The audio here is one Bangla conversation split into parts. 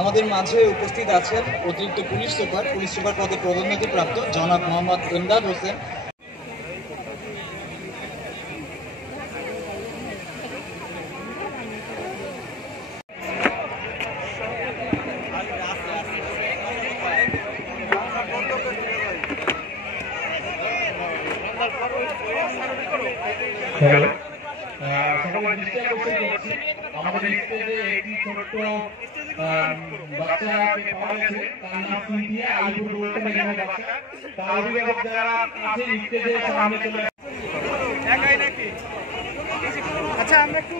আমাদের মাঝে উপস্থিত আছেন অতিরিক্ত পুলিশ সুপার পদে পদোন্নতি প্রাপ্ত জনাব মোহাম্মদ ইমদাদ হোসেন। আমাদের স্টেজে একটি ছোট্ট বাচ্চাকে পাওয়া গেছে, তার নাম সুইটিয়া আলিপুর বলতে মেঘানো বাচ্চা। তার অভিভাবক যারা আছে স্টেজে সামনে চলে একাই নাকি? আচ্ছা আমরা একটু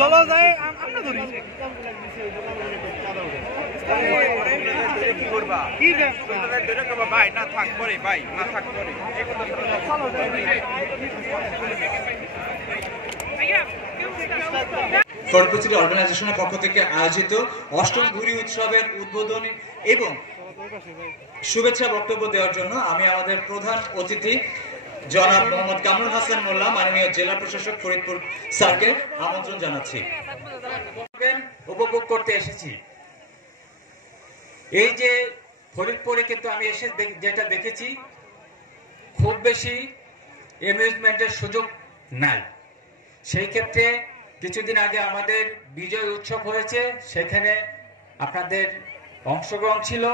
চলো যাই আমরা ধরি ফরিদপুর সিটি অর্গানাইজেশনের পক্ষ থেকে আয়োজিত অষ্টম ঘুড়ি উৎসবের উদ্বোধনী এবং শুভেচ্ছা বক্তব্য দেওয়ার জন্য আমি আমাদের প্রধান অতিথি জনাব মোহাম্মদ কামরুল হাসান মোল্লা, মাননীয় জেলা প্রশাসক ফরিদপুর স্যারকে আমন্ত্রণ জানাচ্ছি। উপভোগ করতে এসেছি। এই যে ফরিদপুরে কিন্তু আমি এসে যেটা দেখেছি, খুব বেশি অ্যামিউজমেন্টের সুযোগ নাই। সেই ক্ষেত্রে কিছুদিন আগে আমাদের বিজয় উৎসব হয়েছে, সেখানে আপনাদের অংশগ্রহণ ছিল।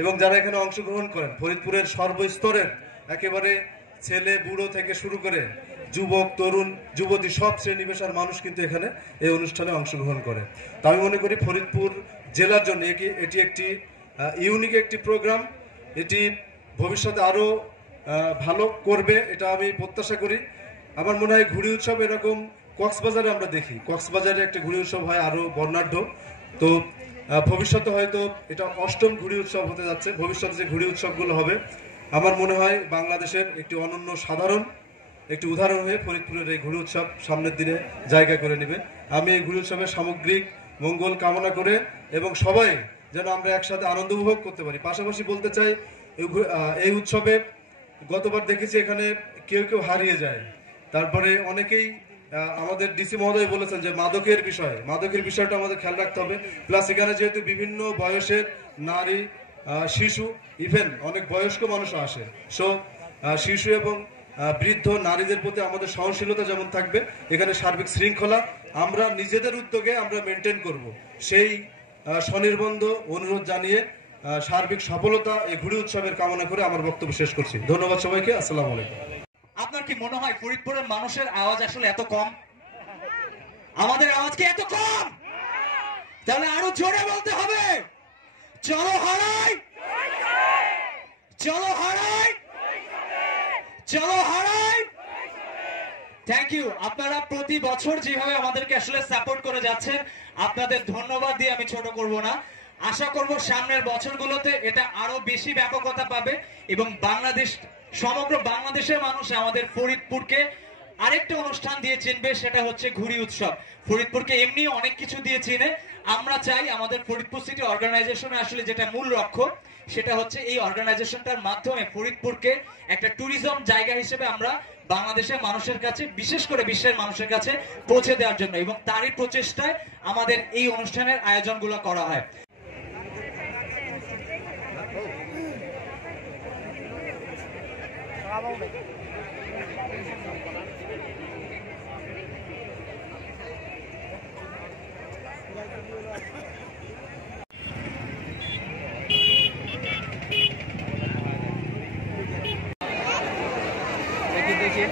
এবং যারা এখানে অংশগ্রহণ করেন, ফরিদপুরের সর্বস্তরের একেবারে ছেলে বুড়ো থেকে শুরু করে যুবক তরুণ যুবতী সব শ্রেণী পেশার মানুষ কিন্তু এখানে এই অনুষ্ঠানে অংশগ্রহণ করে। তো আমি মনে করি ফরিদপুর জেলার জন্য এটি একটি ইউনিক একটি প্রোগ্রাম। এটি ভবিষ্যতে আরো ভালো করবে, এটা আমি প্রত্যাশা করি। আমার মনে হয় ঘুড়ি উৎসব এরকম কক্সবাজারে আমরা দেখি, কক্সবাজারে একটা ঘুড়ি উৎসব হয় আরো বর্ণাঢ্য। তো ভবিষ্যতে হয়তো এটা অষ্টম ঘুড়ি উৎসব হতে যাচ্ছে। ভবিষ্যতে যে ঘুড়ি উৎসবগুলো হবে আমার মনে হয় বাংলাদেশের একটি অনন্য সাধারণ একটি উদাহরণ হয়ে ফরিদপুরের এই ঘুড়ি উৎসব সামনের দিনে জায়গা করে নেবে। আমি এই ঘুড়ি উৎসবের সামগ্রিক মঙ্গল কামনা করে এবং সবাই যেন আমরা একসাথে আনন্দ উপভোগ করতে পারি। পাশাপাশি বলতে চাই এই উৎসবে গতবার দেখেছি এখানে কেউ কেউ হারিয়ে যায়, তারপরে অনেকেই আমাদের ডিসি মহোদয় বলেছেন যে মাদকের বিষয়টা আমাদের খেয়াল রাখতে হবে। প্লাস এখানে যেহেতু বিভিন্ন বয়সের নারী, শিশু, ইভেন অনেক বয়স্ক মানুষ আসে, সো শিশু এবং বৃদ্ধ নারীদের প্রতি আমাদের সহনশীলতা যেমন থাকবে, এখানে সার্বিক শৃঙ্খলা আমরা নিজেদের উদ্যোগে আমরা মেনটেন করব, সেই স্বনির্বন্ধ অনুরোধ জানিয়ে সার্বিক সফলতা এই ঘুড়ি উৎসবের কামনা করে আমার বক্তব্য শেষ করছি। ধন্যবাদ সবাইকে। আসসালামু আলাইকুম। আপনার কি মনে হয় ফরিদপুরের মানুষের আওয়াজ আসলে এত কম? আমাদের আওয়াজ কি এত কম? তাহলে আরো জোরে বলতে হবে, চলো হারাই, চলো হারাই, চলো হারাই। Thank you. আপনারা প্রতি বছর যেভাবে আমাদেরকে আসলে সাপোর্ট করে যাচ্ছেন, আপনাদের ধন্যবাদ দিয়ে আমি ছোট করব না। আশা করব সামনের বছরগুলোতে এটা আরো বেশি ব্যাপকতা পাবে এবং সমগ্র বাংলাদেশের মানুষ আমাদের ফরিদপুরকে আরেকটা অনুষ্ঠান দিয়ে চিনবে, সেটা হচ্ছে ঘুড়ি উৎসব। ফরিদপুরকে এমনি অনেক কিছু দিয়ে চিনে, আমরা চাই আমাদের ফরিদপুর সিটি অর্গানাইজেশনে আসলে যেটা মূল লক্ষ্য, সেটা হচ্ছে এই অর্গানাইজেশনটার মাধ্যমে ফরিদপুরকে একটা ট্যুরিজম জায়গা হিসেবে আমরা বাংলাদেশের মানুষের কাছে, বিশেষ করে বিশ্বের মানুষের কাছে পৌঁছে দেওয়ার জন্য, এবং তারই প্রচেষ্টায় আমাদের এই অনুষ্ঠানের আয়োজনগুলো করা হয়। দেখি